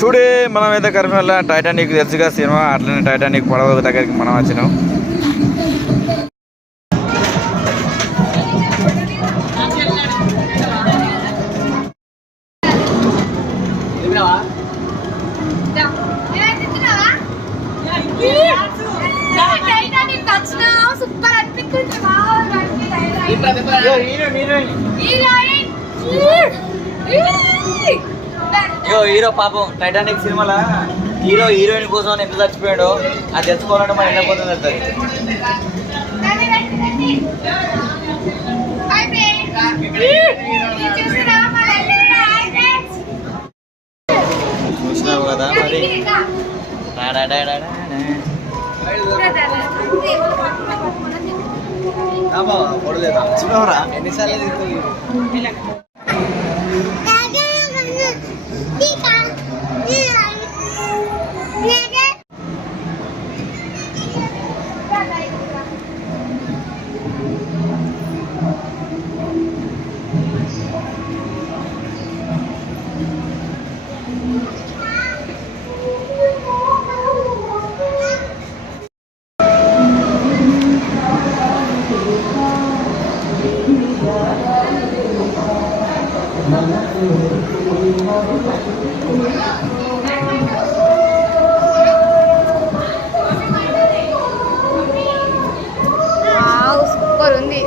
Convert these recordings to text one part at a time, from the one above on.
Today మనం అయితే కరీంనగర్లో టైటానిక్ తెలుసుగా సినిమా, అట్లనే టైటానిక్ పడవ దగ్గరికి మనం వచ్చినాం. హీరో పాపం టైటానిక్ సినిమాలో హీరో హీరోయిన్ కోసం ఎంత చచ్చిపోయాడో అది తెచ్చుకోవాలంటే మనం ఎంత పోతుంది అది. చూసినావు కదా మరి. ఎన్నిసార్లు సూపర్ ఉంది.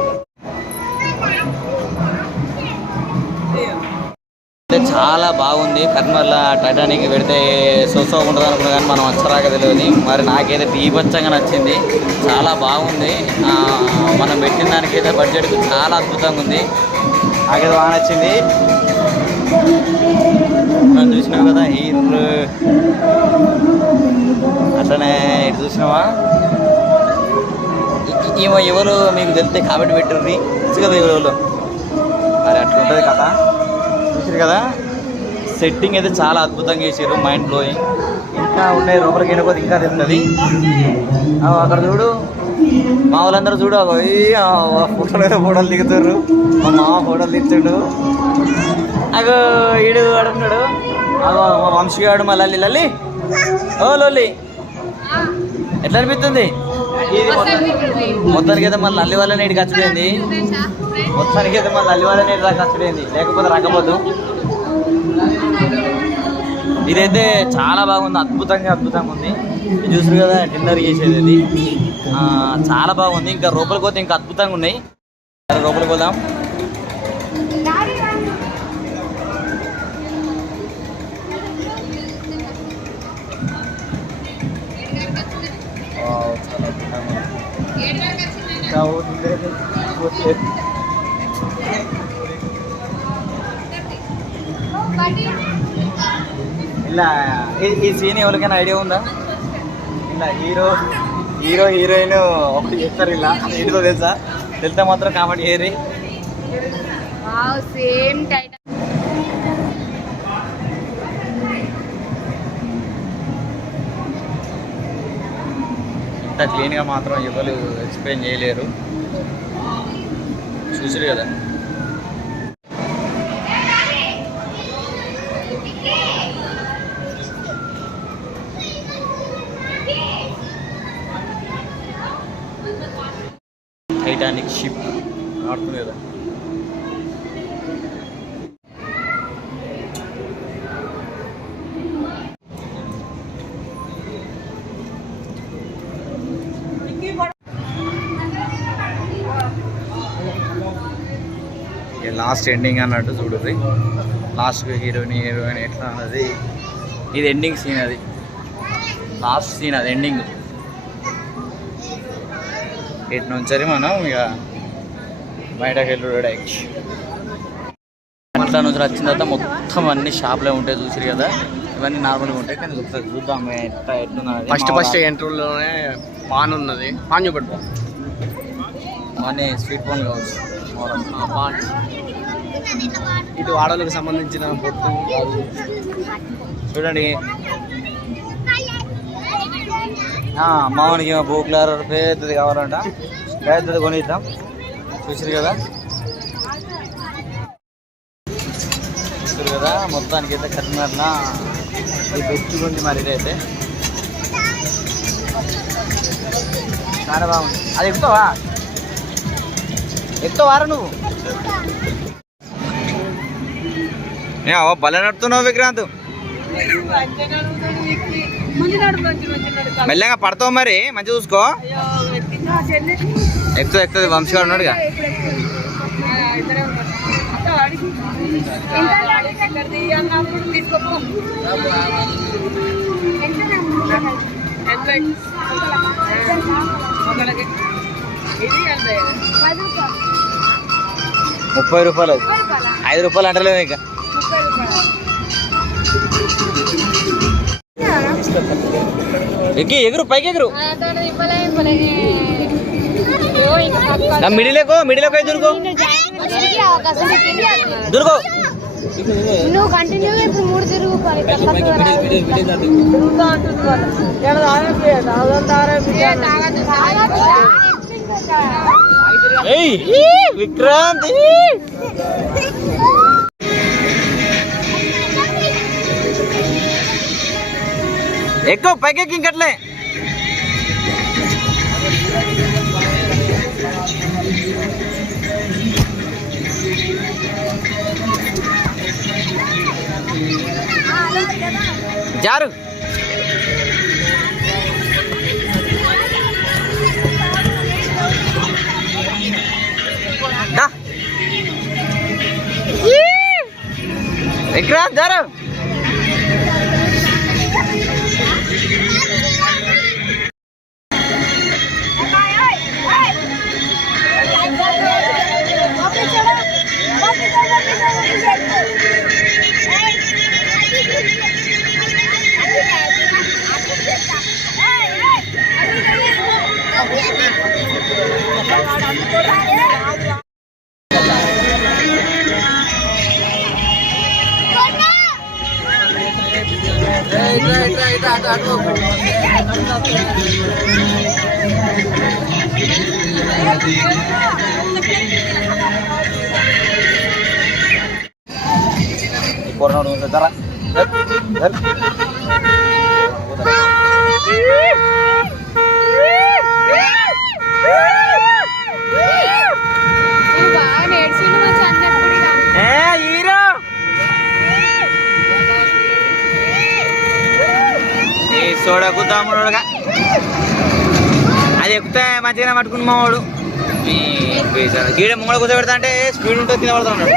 చాలా బాగుంది. కరీంనగర్లో టైటానిక్ పెడితే సోసో ఉంటుంది అనుకున్నా కానీ మనం వచ్చరాక తెలియదు. మరి నాకైతే బీభత్సంగా నచ్చింది, చాలా బాగుంది. మనం పెట్టిన దానికైతే బడ్జెట్ చాలా అద్భుతంగా ఉంది. నాకైతే బాగా నచ్చింది. మనం చూసినాం కదా హీరో, అట్లనే ఇటు చూసినావా. ఏమో ఎవరు మీకు తెలిస్తే కామెంట్ పెట్టుర్రి కదా ఎవరు. మరి అట్లా ఉంటుంది కదా, చూసారు కదా. సెట్టింగ్ అయితే చాలా అద్భుతంగా చేసారు, మైండ్ బ్లోయింగ్. ఇంకా ఉన్నాయి లోపలికి వెళ్ళిపోతే ఇంకా తెలుస్తుంది. అక్కడ చూడు మా వాళ్ళందరూ చూడు, ఫోటోలు అయితే ఫోటోలు దిగుతారు. మా మామ ఫోటోలు తీర్చాడు. అగో ఈడు అడుగున్నాడు, మా వంశీగాడు, మా లల్లి. లల్లి ఓ లొల్లి ఎట్లా అనిపిస్తుంది? మొత్తానికి అయితే మళ్ళీ లల్లి వాళ్ళని ఇటు ఖర్చుపోయింది. మొత్తానికి అయితే మళ్ళీ లల్లి వాళ్ళని ఇటు ఖర్చుపోయింది, లేకపోతే రాకపోదు. ఇదైతే చాలా బాగుంది, అద్భుతంగా ఉంది. చూసారు కదా డిన్నర్ చేసేది అది చాలా బాగుంది. ఇంకా లోపలికి పోతే ఇంకా అద్భుతంగా ఉన్నాయి. లోపలికి పోదాం. ఇలా ఈ సీన్ ఎవరికైనా ఐడియా ఉందా? ఇలా హీరో హీరోయిన్ ఒకటి చెప్తారు, ఇలా ఏంటో తెలుసా? తెలితే మాత్రం కామెంట్ చేయరి. ఇంత క్లీన్గా మాత్రం ఎవరు ఎక్స్ప్లెయిన్ చేయలేరు. చూసారు కదా. టైటానిక్ షిప్ ఆడుతుంది కదా. లాస్ట్ ఎండింగ్ అన్నట్టు చూడుర్రి. లాస్ట్ హీరోయిన్ ఎట్లా అన్నది, ఇది ఎండింగ్ సీన్. అది లాస్ట్ సీన్, అది ఎండింగ్. ఇటు నుంచి మనం ఇక బయటకు వెళ్ళి అట్లా నుంచి వచ్చిన తర్వాత మొత్తం అన్ని షాప్లే ఉంటాయి. చూసిరు కదా, ఇవన్నీ నార్మల్గా ఉంటాయి. కానీ చూద్దాం ఎట్లున్నది. ఫస్ట్ ఎంట్రీలోనే పాన్ ఉన్నది. పాన్ చూపెట్టు. పాన్ స్వీట్ పాన్ కావచ్చు. పాన్ ఇటు ఆడలకు సంబంధించిన బొట్టు చూడండి. మామూలుకి బూక్లర్ పెద్దది కావాలంట, పెద్దది కొనిద్దాం. చూసారు కదా. మొత్తానికి అయితే కరీంనగర్లో ఇది బెస్ట్గా ఉంది మరి ఇదైతే చాలా బాగుంది. అది ఎక్కుతావారా నువ్వు? భలే నడుతున్నావు విక్రాంత్. మెల్లగా పడతావు మరి, మంచి చూసుకో. ఎక్కుతుంది వంశీగా ఉన్నాడుగా. ₹30. 5 రూపాయలు అంటలేము ఇక. ఎగురు పైకి ఎగురు. మిడిలేకో అయితే దొరుకో దొరుకో. నువ్వు కంటిన్యూ ఇప్పుడు 3 తిరుగు. విక్రాంత్ ఎక్కువ పైకి ఇంకట్లే. జారు విక్రాంత్ జారు. సోడకుద్దాముడుగా అది ఎక్కుతే మంచిగానే పట్టుకుని మావాడు. గీడ ముంగడ కూర్చోబెడతా అంటే స్పీడ్ ఉంటుంది, కింద పడుతున్నాడు.